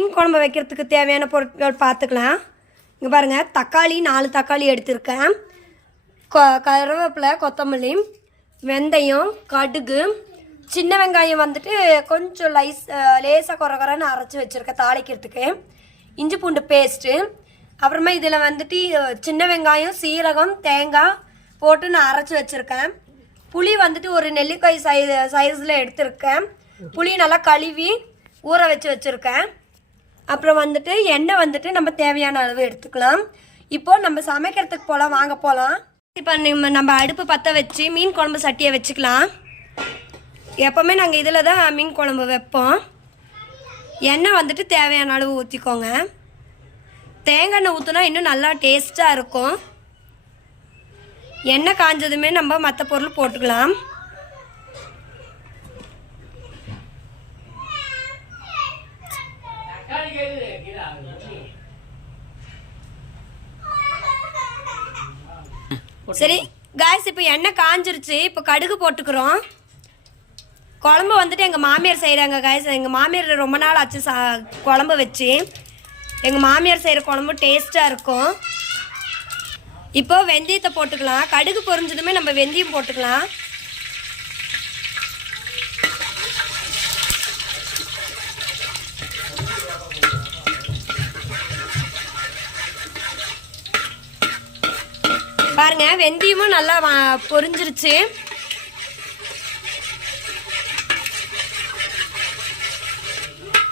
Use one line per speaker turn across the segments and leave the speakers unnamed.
மீன் குழம்பு வைக்கிறதுக்கு தேவையான பொருட்கள் பார்த்துக்கலாம். இங்கே பாருங்கள் தக்காளி நாலு தக்காளி எடுத்திருக்கேன். கொ கருவேப்பிலை கொத்தமல்லி வெந்தயம் கடுகு. சின்ன வெங்காயம் வந்துட்டு கொஞ்சம் லைஸ் லேசாக குறை குறைன்னு அரைச்சி வச்சுருக்கேன் தாளிக்கிறதுக்கு. இஞ்சி பூண்டு பேஸ்ட்டு. அப்புறமா இதில் வந்துட்டு சின்ன வெங்காயம் சீரகம் தேங்காய் போட்டு நான் அரைச்சி வச்சுருக்கேன். புளி வந்துட்டு ஒரு நெல்லிக்காய் சை சைஸில் எடுத்திருக்கேன். புளி நல்லா கழுவி ஊற வச்சு வச்சுருக்கேன். அப்புறம் வந்துட்டு எண்ணெய் வந்துட்டு நம்ம தேவையான அளவு எடுத்துக்கலாம். இப்போ நம்ம சமைக்கிறதுக்கு போகலாம் வாங்க போகலாம் இப்போ நம்ம நம்ம அடுப்பு பற்ற வச்சு மீன் குழம்பு சட்டியை வச்சுக்கலாம். எப்போவுமே நாங்கள் இதில் தான் மீன் குழம்பு வைப்போம். எண்ணெய் வந்துட்டு தேவையான அளவு ஊற்றிக்கோங்க தேங்காய் எண்ணெய் ஊற்றினா இன்னும் நல்லா டேஸ்ட்டாக இருக்கும். எண்ணெய் காஞ்சதுமே நம்ம மற்ற பொருள் போட்டுக்கலாம். சரி காய்ஸ் இப்போ எண்ணெய் காஞ்சிருச்சு. இப்போ கடுகு போட்டுக்கிறோம். குழம்பு வந்துட்டு எங்கள் மாமியார் செய்கிறாங்க காய்ஸ் எங்கள் மாமியார் ரொம்ப நாள் ஆச்சு சா குழம்பு வச்சு. எங்கள் மாமியார் செய்கிற குழம்பு டேஸ்ட்டாக இருக்கும். இப்போது வெந்தயத்தை போட்டுக்கலாம். கடுகு பொரிஞ்சதுமே நம்ம வெந்தயம் போட்டுக்கலாம். பாருங்க வெந்தயமும் நல்லா பொரிஞ்சிருச்சு.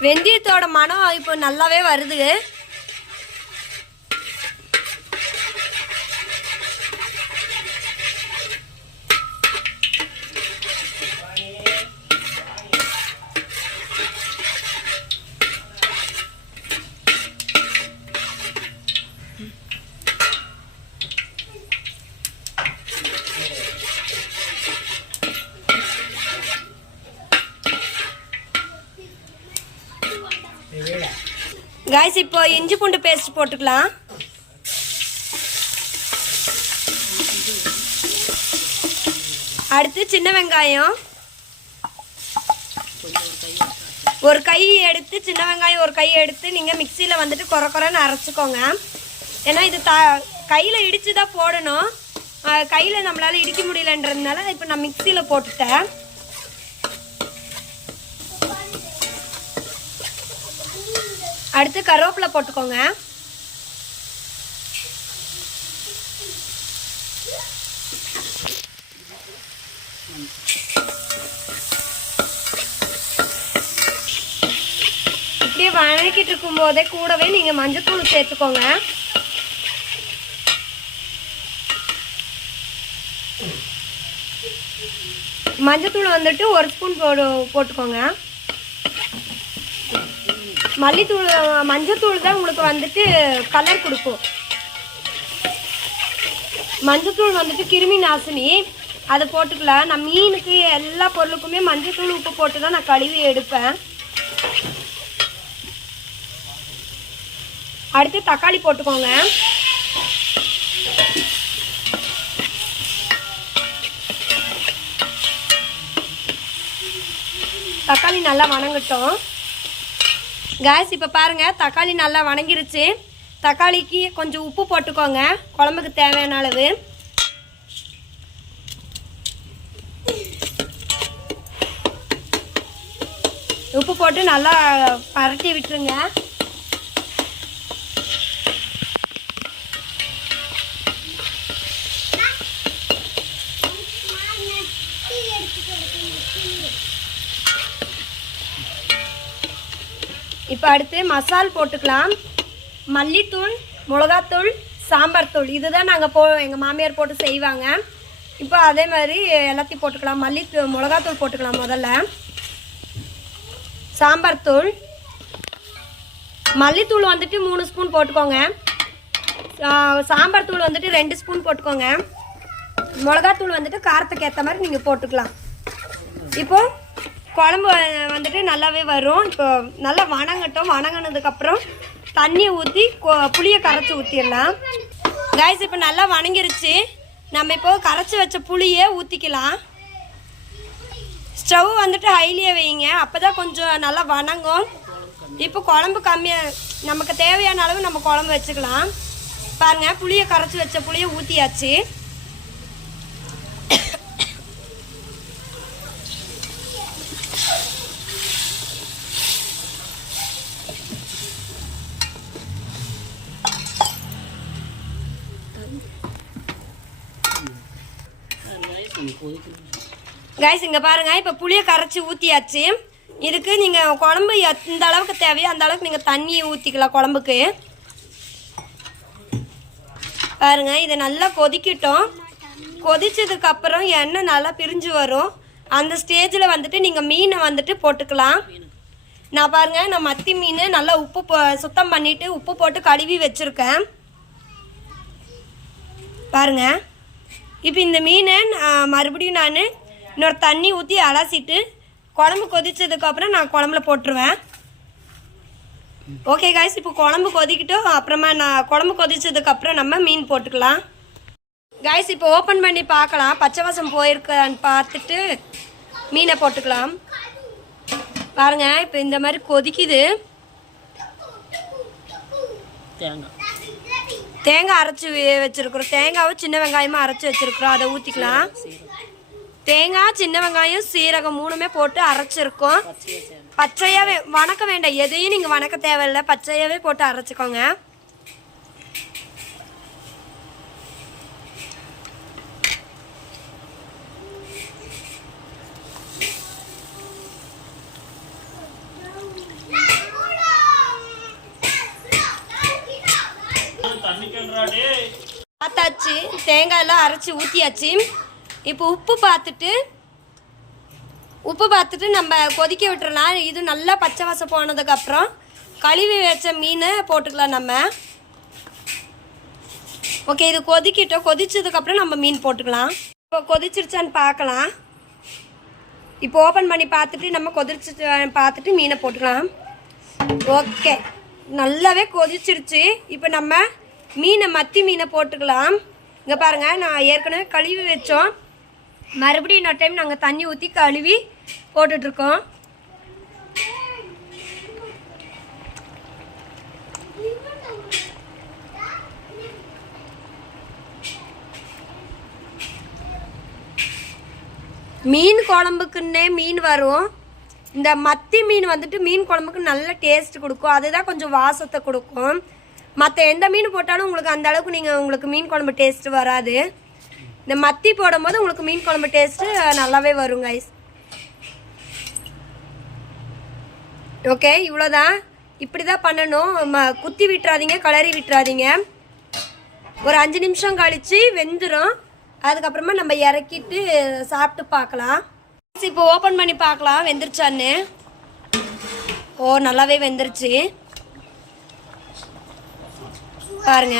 வெந்தயத்தோட மனம் இப்போ நல்லாவே வருது. காய்ஸ் இப்போ இஞ்சி பூண்டு பேஸ்ட் போட்டுக்கலாம். அடுத்து சின்ன வெங்காயம். ஒரு கை எடுத்து சின்ன வெங்காயம் ஒரு கை எடுத்து நீங்கள் மிக்சியில் வந்துட்டு குறை குறைன்னு அரைச்சிக்கோங்க. ஏன்னா இது த கையில் இடித்து தான் போடணும் கையில் நம்மளால் இடிக்க முடியலன்றதுனால இப்போ நான் மிக்சியில் போட்டுட்டேன். அடுத்து கருவேப்பிலை போட்டுக்கோங்க. இப்படியே வணக்கிட்டு இருக்கும் போதே கூடவே நீங்க மஞ்சத்தூள் சேர்த்துக்கோங்க. மஞ்சத்தூள் வந்துட்டு ஒரு ஸ்பூன் போடு போட்டுக்கோங்க. மல்லித்தூள் மஞ்சத்தூள் தான் உங்களுக்கு வந்துட்டு கலர் கொடுக்கும். மஞ்சத்தூள் வந்துட்டு கிருமி நாசினி. அதை போட்டுக்கலாம். நான் மீனுக்கு எல்லா பொருளுக்குமே மஞ்சத்தூள் உப்பு போட்டு தான் நான் கழுவி எடுப்பேன். அடுத்து தக்காளி போட்டுக்கோங்க. தக்காளி நல்லா வணங்கட்டும். கேஸ் இப்போ பாருங்கள் தக்காளி நல்லா வணங்கிருச்சு. தக்காளிக்கு கொஞ்சம் உப்பு போட்டுக்கோங்க. குழம்புக்கு தேவையான அளவு. உப்பு போட்டு நல்லா பரட்டி விட்டுருங்க. இப்போ அடுத்து மசால் போட்டுக்கலாம். மல்லித்தூள் மிளகாத்தூள் சாம்பார் தூள். இதுதான் நாங்கள் போ எங்கள் மாமியார் போட்டு செய்வாங்க. இப்போ அதே மாதிரி எல்லாத்தையும் போட்டுக்கலாம். மல்லி மிளகாத்தூள் போட்டுக்கலாம் முதல்ல. சாம்பார் தூள். மல்லித்தூள் வந்துட்டு மூணு ஸ்பூன் போட்டுக்கோங்க. சாம்பார் தூள் வந்துட்டு ரெண்டு ஸ்பூன் போட்டுக்கோங்க. மிளகாத்தூள் வந்துட்டு காரத்துக்கு ஏற்ற மாதிரி நீங்கள் போட்டுக்கலாம். இப்போது குழம்பு வந்துட்டு நல்லாவே வரும். இப்போ நல்லா வணங்கட்டும். வணங்கினதுக்கப்புறம் தண்ணியை ஊற்றி புளியை கரைச்சி ஊற்றிடலாம் காய்ஸ் இப்போ நல்லா வணங்கிருச்சு. நம்ம இப்போ கரைச்சி வச்ச புளியை ஊற்றிக்கலாம் ஸ்டவ் வந்துட்டு ஹைலியே வைங்க. அப்போ தான் கொஞ்சம் நல்லா வணங்கும். இப்போ குழம்பு கம்மியாக நமக்கு தேவையான அளவு நம்ம குழம்பு வச்சுக்கலாம். பாருங்கள் புளியை கரைச்சி வச்ச புளியை ஊற்றியாச்சு கைஸ் இங்கே பாருங்க. இப்போ புளியை கரைச்சி ஊற்றியாச்சு இதுக்கு நீங்கள் குழம்பு எந்த அளவுக்கு தேவையோ அந்த அளவுக்கு நீங்கள் தண்ணியை ஊற்றிக்கலாம் குழம்புக்கு. பாருங்க இதை நல்லா கொதிக்கட்டும். கொதிச்சதுக்கப்புறம் எண்ணெய் நல்லா பிரிஞ்சு வரும். அந்த ஸ்டேஜில் வந்துட்டு நீங்கள் மீனை வந்துட்டு போட்டுக்கலாம். நான் பாருங்க நான் மத்தி மீன் நல்லா உப்பு போ சுத்தம் பண்ணிவிட்டு உப்பு போட்டு கழுவி வச்சுருக்கேன். பாருங்கள் இப்போ இந்த மீனை மறுபடியும் நான் இன்னொரு தண்ணி ஊற்றி அலசிட்டு குழம்பு கொதிச்சதுக்கப்புறம் நான் குழம்புல போட்டுருவேன். ஓகே காய்ஸ் இப்போ குழம்பு கொதிக்கிட்டோம். அப்புறமா நான் குழம்பு கொதிச்சதுக்கப்புறம் நம்ம மீன் போட்டுக்கலாம். காய்ஸ் இப்போ ஓப்பன் பண்ணி பார்க்கலாம். பச்சை வாசம் போயிருக்கான்னு பார்த்துட்டு மீனை போட்டுக்கலாம். பாருங்க இப்போ இந்த மாதிரி கொதிக்குது.
தேங்காய்.
தேங்காய் அரைச்சி வச்சுருக்குறோம். தேங்காவும் சின்ன வெங்காயமும் அரைச்சி வச்சுருக்குறோம். அதை ஊற்றிக்கலாம் தேங்காய் சின்ன வெங்காயம் சீரகம் மூணுமே போட்டு அரைச்சிருக்கோம். பச்சையாகவே வணக்க வேண்டாம். எதையும் நீங்கள் வணக்க தேவையில்லை. பச்சையாகவே போட்டு அரைச்சிக்கோங்க. தேங்காயெல்லாம் அரைச்சி ஊற்றியாச்சு இப்போ உப்பு பார்த்துட்டு உப்பு பார்த்துட்டு நம்ம கொதிக்க விட்டுறலாம். இது நல்லா பச்சை வாசம் போனதுக்கப்புறம் கழுவி வச்ச மீனை போட்டுக்கலாம் நம்ம. ஓகே இது கொதிக்கிட்டோம். கொதிச்சதுக்கப்புறம் நம்ம மீன் போட்டுக்கலாம். இப்போ கொதிச்சிருச்சான்னு பார்க்கலாம். இப்போ ஓப்பன் பண்ணி பார்த்துட்டு நம்ம கொதிச்சு பார்த்துட்டு மீனை போட்டுக்கலாம். ஓகே நல்லாவே கொதிச்சிருச்சு. இப்போ நம்ம மீனை மத்தி மீனை போட்டுக்கலாம். இங்கே பாருங்கள் நான் ஏற்கனவே கழுவி வச்சோம். மறுபடியும் இன்னொரு டைம் நாங்கள் தண்ணி ஊற்றி கழுவி போட்டுட்ருக்கோம். மீன் குழம்புக்குன்னே மீன் வரும். இந்த மத்தி மீன் வந்துட்டு மீன் குழம்புக்கு நல்ல டேஸ்ட் கொடுக்கும். அதுதான் கொஞ்சம் வாசத்தை கொடுக்கும். மற்ற எந்த மீன் போட்டாலும் உங்களுக்கு அந்த அளவுக்கு நீங்கள் உங்களுக்கு மீன் குழம்பு டேஸ்ட் வராது. இந்த மத்தி போடும்போது உங்களுக்கு மீன் குழம்பு டேஸ்ட்டு நல்லாவே வரும் கைஸ் ஓகே இவ்வளோதான் இப்படி தான் பண்ணணும். ம குத்தி விட்டுறாதீங்க கலரி விட்டுறாதீங்க. ஒரு அஞ்சு நிமிஷம் கழித்து வெந்துடும் அதுக்கப்புறமா நம்ம இறக்கிட்டு சாப்பிட்டு பார்க்கலாம். இப்போ ஓப்பன் பண்ணி பார்க்கலாம் வெந்துருச்சான்னு. ஓ நல்லாவே வெந்துருச்சு. பாருங்க.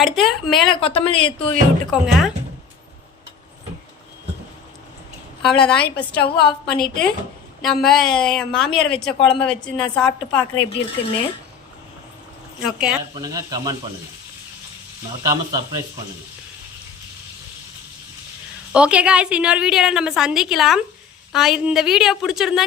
அடுத்து மேலே கொத்தமல்லி தூவி விட்டுக்கோங்க. அவ்வளோதான் இப்போ ஸ்டவ் ஆஃப் பண்ணிவிட்டு நம்ம என் மாமியார் வச்ச குழம்ப வச்சு நான் சாப்பிட்டு பார்க்குறேன் எப்படி இருக்குன்னு. ஓகே
பண்ணுங்கள் கமெண்ட் பண்ணுங்கள் மறக்காமல் சர்ப்ரைஸ் பண்ணுங்கள்
ஓகே காய்ஸ் இன்னொரு வீடியோவில் நம்ம சந்திக்கலாம். இந்த வீடியோ பிடிச்சிருந்தா